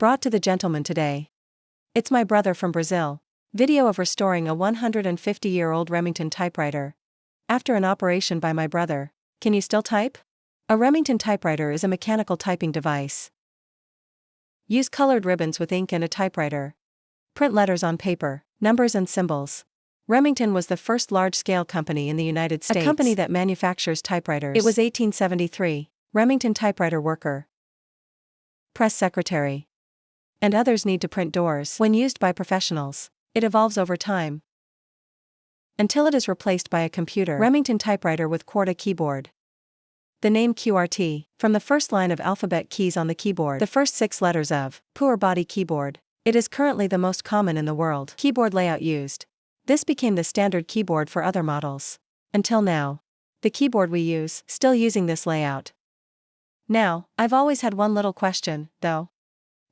Brought to the gentleman today. It's my brother from Brazil. Video of restoring a 150-year-old Remington typewriter. After an operation by my brother. Can you still type? A Remington typewriter is a mechanical typing device. Use colored ribbons with ink and a typewriter. Print letters on paper, numbers and symbols. Remington was the first large-scale company in the United States. A company that manufactures typewriters. It was 1873. Remington typewriter worker. Press secretary. And others need to print doors. When used by professionals, it evolves over time, until it is replaced by a computer. Remington typewriter with QWERTY keyboard. The name QWERTY, from the first line of alphabet keys on the keyboard, the first 6 letters of poor body keyboard. It is currently the most common in the world. Keyboard layout used. This became the standard keyboard for other models. Until now. The keyboard we use, still using this layout. Now, I've always had one little question, though.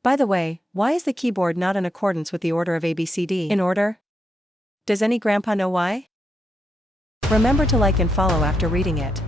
By the way, why is the keyboard not in accordance with the order of ABCD? In order? Does any grandpa know why? Remember to like and follow after reading it.